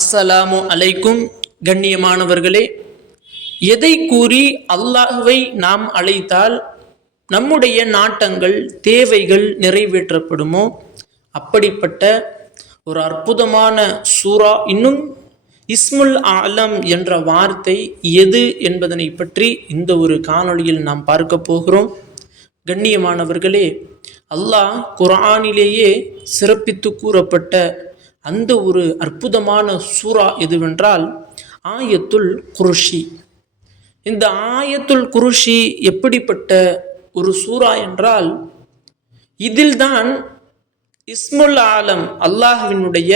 அஸ்ஸலாமு அலைக்கும் கண்ணியமானவர்களே எதை கூறி அல்லாஹுவை நாம் அழைத்தால் நம்முடைய நாட்டங்கள் தேவைகள் நிறைவேற்றப்படுமோ? அப்படிப்பட்ட ஒரு அற்புதமான சூரா இன்னும் இஸ்முல் ஆலம் என்ற வார்த்தை எது என்பதனை பற்றி இந்த ஒரு காணொளியில் நாம் பார்க்க போகிறோம். கண்ணியமானவர்களே அல்லாஹ் குரானிலேயே சிறப்பித்து கூறப்பட்ட அந்த ஒரு அற்புதமான சூறா எதுவென்றால் ஆயத்துல் குருஷி. இந்த ஆயத்துல் குருஷி எப்படிப்பட்ட ஒரு சூரா என்றால் இதில்தான் இஸ்முல் ஆலம் அல்லாஹுவினுடைய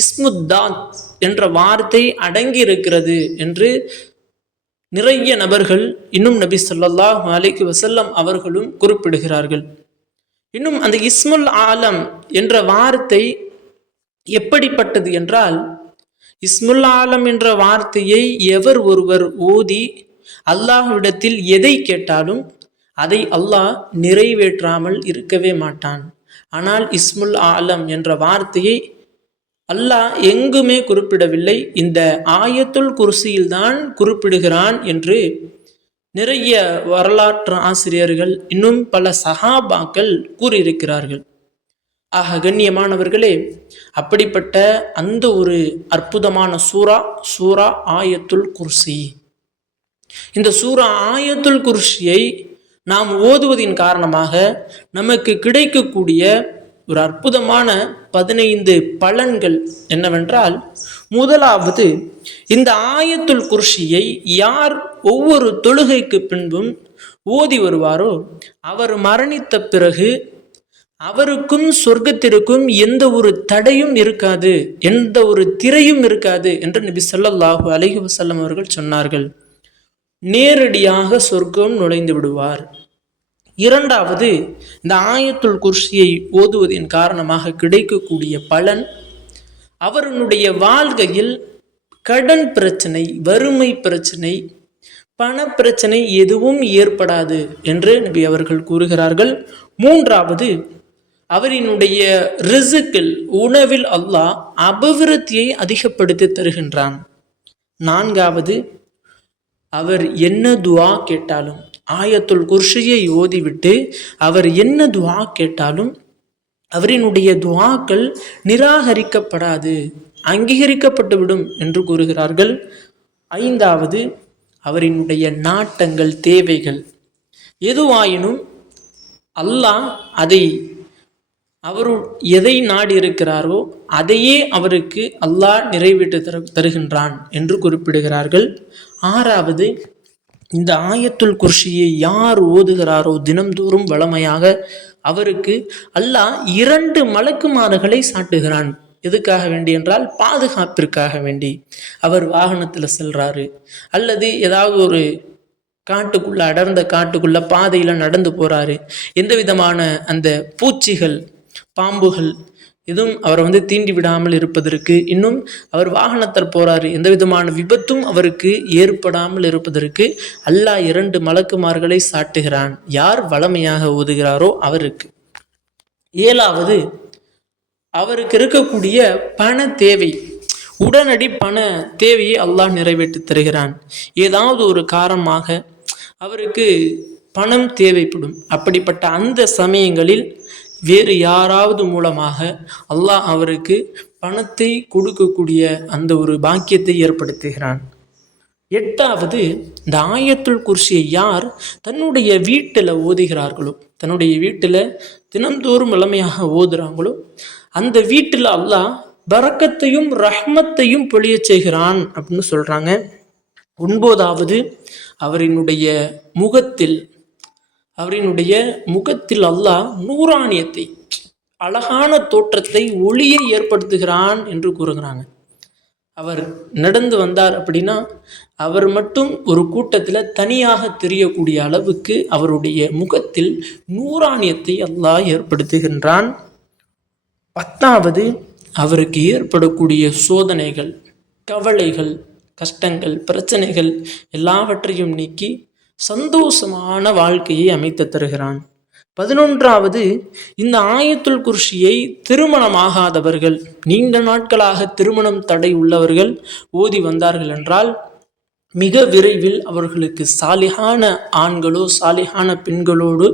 இஸ்முத்தாத் என்ற வார்த்தை அடங்கி இருக்கிறது என்று நிறைய நபர்கள் இன்னும் நபி சொல்லாஹ் அலைஹி வசல்லம் அவர்களும் குறிப்பிடுகிறார்கள். இன்னும் அந்த இஸ்முல் ஆலம் என்ற வார்த்தை எப்படிப்பட்டது என்றால் இஸ்முல் ஆலம் என்ற வார்த்தையை எவர் ஒருவர் ஓதி அல்லாஹ்விடத்தில் எதை கேட்டாலும் அதை அல்லாஹ் நிறைவேற்றாமல் இருக்கவே மாட்டான். ஆனால் இஸ்முல் ஆலம் என்ற வார்த்தையை அல்லாஹ் எங்குமே குறிப்பிடவில்லை. இந்த ஆயத்துல் குர்சியில்தான் குறிப்பிடுகிறான் என்று நிறைய வரலாற்று ஆசிரியர்கள் இன்னும் பல சஹாபாக்கள் கூறியிருக்கிறார்கள். ஆக கண்ணியமானவர்களே அப்படிப்பட்ட அந்த ஒரு அற்புதமான சூரா சூரா ஆயத்துல் குர்சி. இந்த சூரா ஆயத்துல் குர்சியை நாம் ஓதுவதின் காரணமாக நமக்கு கிடைக்கக்கூடிய ஒரு அற்புதமான பதினைந்து பலன்கள் என்னவென்றால் முதலாவது இந்த ஆயத்துல் குர்ஷியை யார் ஒவ்வொரு தொழுகைக்கு பின்பும் ஓதி வருவாரோ அவர் மரணித்த பிறகு அவருக்கும் சொர்க்கத்திற்கும் எந்த ஒரு தடையும் இருக்காது எந்த ஒரு திரையும் இருக்காது என்று நபி சொல்லல்லாஹு அலஹி வசல்லம் அவர்கள் சொன்னார்கள். நேரடியாக சொர்க்கம் நுழைந்து விடுவார். இரண்டாவது இந்த ஆயத்துள் குர்சியை ஓதுவதின் காரணமாக கிடைக்கக்கூடிய பலன் அவருடைய வாழ்க்கையில் கடன் பிரச்சனை வறுமை பிரச்சனை பண பிரச்சனை எதுவும் ஏற்படாது என்று நபி அவர்கள் கூறுகிறார்கள். மூன்றாவது அவரினுடைய ரிசுக்கில் உணவில் அல்லாஹ் அபிவிருத்தியை அதிகப்படுத்தி தருகின்றான். நான்காவது அவர் என்ன துவா கேட்டாலும் ஆயத்துல் குர்ஷியை ஓதிவிட்டு அவர் என்ன துவா கேட்டாலும் அவரினுடைய துவாக்கள் நிராகரிக்கப்படாது அங்கீகரிக்கப்பட்டுவிடும் என்று கூறுகிறார்கள். ஐந்தாவது அவரினுடைய நாட்டங்கள் தேவைகள். எதுவாயினும் அல்லாஹ் அதை அவர் எதை நாடி இருக்கிறாரோ அதையே அவருக்கு அல்லாஹ் நிறைவேற்றி தரு தருகின்றான் என்று குறிப்பிடுகிறார்கள். ஆறாவது இந்த ஆயத்துல் குர்ஷியை யார் ஓதுகிறாரோ தினம்தோறும் வளமையாக அவருக்கு அல்லாஹ் இரண்டு மலக்குமாறுகளை சாட்டுகிறான். எதுக்காக வேண்டி என்றால் பாதுகாப்பிற்காக வேண்டி. அவர் வாகனத்தில் செல்றாரு. அல்லது ஏதாவது ஒரு காட்டுக்குள்ள அடர்ந்த காட்டுக்குள்ள பாதையில நடந்து போறாரு. எந்த விதமான அந்த பூச்சிகள் பாம்புகள். எதுவும் அவரை வந்து தீண்டி விடாமல் இருப்பதற்கு இன்னும் அவர் வாகனத்தில் போறாரு எந்த விதமான விபத்தும் அவருக்கு ஏற்படாமல் இருப்பதற்கு அல்லாஹ் இரண்டு மலக்குமார்களை சாட்டுகிறான். யார் வளமையாக ஓதுகிறாரோ அவருக்கு. ஏழாவது அவருக்கு இருக்கக்கூடிய பண தேவை. உடனடி பண தேவையை அல்லாஹ் நிறைவேற்றி தருகிறான். ஏதாவது ஒரு காரணமாக அவருக்கு பணம் தேவைப்படும். அப்படிப்பட்ட அந்த சமயங்களில் வேறு யாராவது மூலமாக அல்லாஹ் அவருக்கு பணத்தை கொடுக்கக்கூடிய அந்த ஒரு பாக்கியத்தை ஏற்படுத்துகிறான். எட்டாவது இந்த ஆயத்துல் குர்சியை யார் தன்னுடைய வீட்டில் ஓதுகிறார்களோ தன்னுடைய வீட்டில் தினந்தோறும் இளமையாக ஓதுகிறாங்களோ அந்த வீட்டில் அல்லாஹ் பறக்கத்தையும் ரஹ்மத்தையும் பொழியச் செய்கிறான் அப்படின்னு சொல்கிறாங்க ஒன்பதாவது அவரினுடைய முகத்தில் அவரினுடைய முகத்தில் அல்லாஹ் நூராணியத்தை அழகான தோற்றத்தை ஒளியை ஏற்படுத்துகிறான் என்று கூறுகிறாங்க. அவர் நடந்து வந்தார் அப்படின்னா அவர் மட்டும் ஒரு கூட்டத்தில் தனியாக தெரியக்கூடிய அளவுக்கு அவருடைய முகத்தில் நூராணியத்தை அல்லாஹ் ஏற்படுத்துகின்றான். பத்தாவது அவருக்கு ஏற்படக்கூடிய சோதனைகள் கவலைகள் கஷ்டங்கள் பிரச்சனைகள் எல்லாவற்றையும் நீக்கி சந்தோஷமான வாழ்க்கையை அமைத்து தருகிறான். பதினொன்றாவது இந்த ஆயத்துல் குர்ஷியை திருமணமாகாதவர்கள் நீண்ட நாட்களாக திருமணம் தடை உள்ளவர்கள் ஓதி வந்தார்கள் என்றால் மிக விரைவில் அவர்களுக்கு சாலிகான ஆண்களோ சாலிகான பெண்களோடு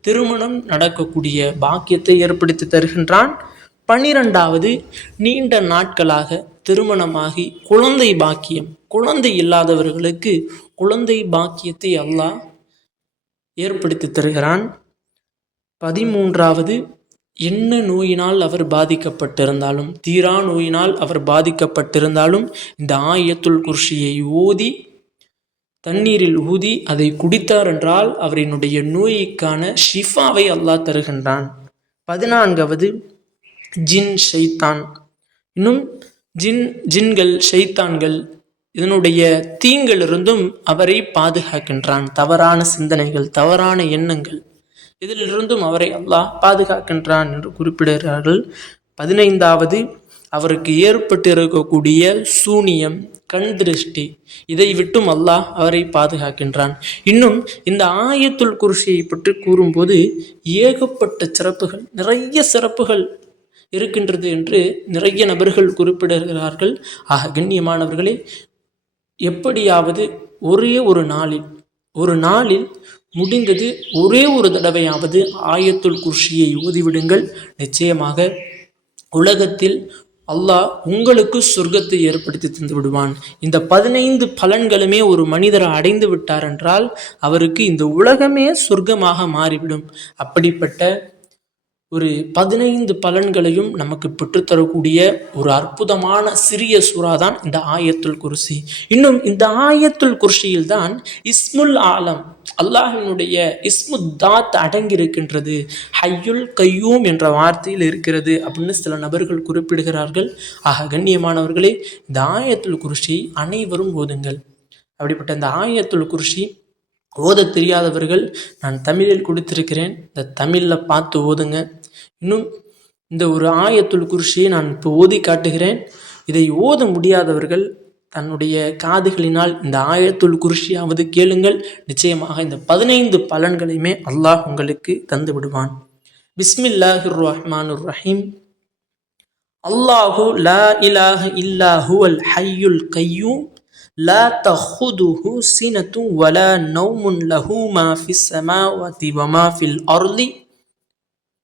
திருமணம் நடக்கக்கூடிய பாக்கியத்தை ஏற்படுத்தி தருகின்றான். பன்னிரெண்டாவது நீண்ட நாட்களாக திருமணமாகி குழந்தை பாக்கியம் குழந்தை இல்லாதவர்களுக்கு குழந்தை பாக்கியத்தை அல்லாஹ் ஏற்படுத்தி தருகிறான். பதிமூன்றாவது என்ன நோயினால் அவர் பாதிக்கப்பட்டிருந்தாலும் தீரா நோயினால் அவர் பாதிக்கப்பட்டிருந்தாலும் இந்த ஆயத்துல் குர்ஷியை ஓதி தண்ணீரில் ஊதி அதை குடித்தார் என்றால் அவரினுடைய நோய்க்கான ஷிஃபாவை அல்லாஹ் தருகின்றான். பதினான்காவது ஜின் ஷைத்தான். இன்னும் ஜின் ஜின்கள் ஷைத்தான்கள் இதனுடைய தீங்கிலிருந்தும் அவரை பாதுகாக்கின்றான். தவறான சிந்தனைகள் தவறான எண்ணங்கள் இதிலிருந்தும் அவரை அல்லாஹ் பாதுகாக்கின்றான் என்று குறிப்பிடுகிறார்கள். பதினைந்தாவது அவருக்கு ஏற்பட்டு இருக்கக்கூடிய சூனியம் கண் திருஷ்டி இதை விட்டும் அல்லாஹ் அவரை பாதுகாக்கின்றான். இன்னும் இந்த ஆயத்துல் குருசியை பற்றி கூறும்போது ஏகப்பட்ட சிறப்புகள் நிறைய சிறப்புகள் இருக்கின்றது என்று நிறைய நபர்கள் குறிப்பிடுகிறார்கள். ஆக கண்ணியமானவர்களே எப்படியாவது ஒரே ஒரு நாளில் ஒரு நாளில் முடிந்தது ஒரே ஒரு தடவையாவது ஆயத்துல் குர்ஷியை ஓதிவிடுங்கள் நிச்சயமாக உலகத்தில் அல்லாஹ் உங்களுக்கு சொர்க்கத்தை ஏற்படுத்தி தந்து விடுவான். இந்த பதினைந்து பலன்களுமே ஒரு மனிதர் அடைந்து விட்டார் என்றால் அவருக்கு இந்த உலகமே சொர்க்கமாக மாறிவிடும். அப்படிப்பட்ட ஒரு பதினைந்து பலன்களையும் நமக்கு பெற்றுத்தரக்கூடிய ஒரு அற்புதமான சிறிய சூறா தான் இந்த ஆயத்துல் குர்சி. இன்னும் இந்த ஆயத்துல் குர்சியில் தான் இஸ்முல் ஆலம் அல்லாஹினுடைய இஸ்முத்தாத் அடங்கியிருக்கின்றது. ஹையுல் கையூம் என்ற வார்த்தையில் இருக்கிறது அப்படின்னு சில நபர்கள் குறிப்பிடுகிறார்கள். ஆக கண்ணியமானவர்களே இந்த ஆயத்துல் குருஷி அனைவரும் ஓதுங்கள். அப்படிப்பட்ட இந்த ஆயத்துல் குருஷி ஓத தெரியாதவர்கள் நான் தமிழில் கொடுத்திருக்கிறேன். இந்த தமிழில் பார்த்து ஓதுங்க. இன்னும் இந்த ஒரு ஆயத்துல் குருஷியை நான் இப்போ ஓதி காட்டுகிறேன். இதை ஓத முடியாதவர்கள் தன்னுடைய காதுகளினால் இந்த ஆயத்துல் குருஷியாவது கேளுங்கள். நிச்சயமாக இந்த பதினைந்து பலன்களையுமே அல்லாஹ் உங்களுக்கு தந்து விடுவான். பிஸ்மில்லாஹிர் ரஹ்மானுர் ரஹீம். அல்லாஹு லா இலாஹ இல்லாஹு அல் ஹையுல் கையூம். لا تخذه سنة ولا نوم له ما في السماوات وما في الأرض.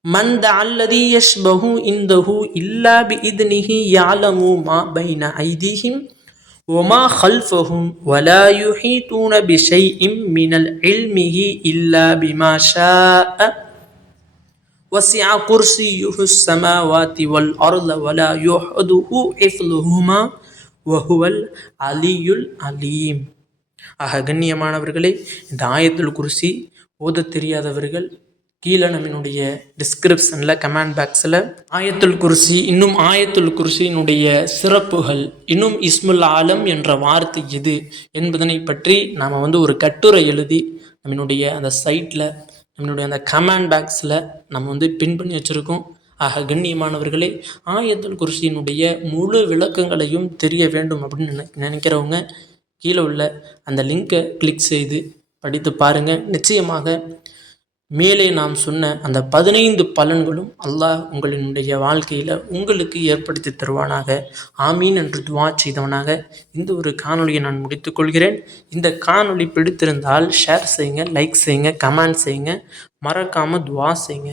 من دعا الذي يشبه عنده إلا بإذنه يعلم ما بين أيديهم وما خلفهم ولا يحيطون بشيء من العلمه إلا بما شاء. وسع كرسيه السماوات والأرض ولا يحده حفظهما வஹுவல் அலியுல் அலீம். ஆக கண்ணியமானவர்களே இந்த ஆயத்துல் குருசி ஓத தெரியாதவர்கள் கீழே நம்மளுடைய டிஸ்கிரிப்ஷனில் கமெண்ட் பாக்ஸில் ஆயத்துல் குருசி இன்னும் ஆயத்துல் குருசியினுடைய சிறப்புகள் இன்னும் இஸ்முல் ஆலம் என்ற வார்த்தை எது என்பதனை பற்றி நாம் வந்து ஒரு கட்டுரை எழுதி நம்மளுடைய அந்த சைட்டில் நம்மளுடைய அந்த கமெண்ட் பாக்ஸில் நம்ம வந்து பின் பண்ணி வச்சுருக்கோம். ஆக கண்ணியமானவர்களே ஆயத்தல் குர்சியினுடைய முழு விளக்கங்களையும் தெரிய வேண்டும் அப்படின்னு நினை நினைக்கிறவங்க கீழே உள்ள அந்த லிங்கை கிளிக் செய்து படித்து பாருங்கள் நிச்சயமாக மேலே நாம் சொன்ன அந்த பதினைந்து பலன்களும் அல்லாஹ் உங்களினுடைய வாழ்க்கையில் உங்களுக்கு ஏற்படுத்தி தருவானாக. ஆமீன் என்று துவா செய்தவனாக. இந்த ஒரு காணொலியை நான் முடித்துக்கொள்கிறேன் இந்த காணொலி பிடித்திருந்தால் ஷேர் செய்யுங்க லைக் செய்யுங்க கமெண்ட் செய்யுங்க. மறக்காமல் துவா செய்யுங்க.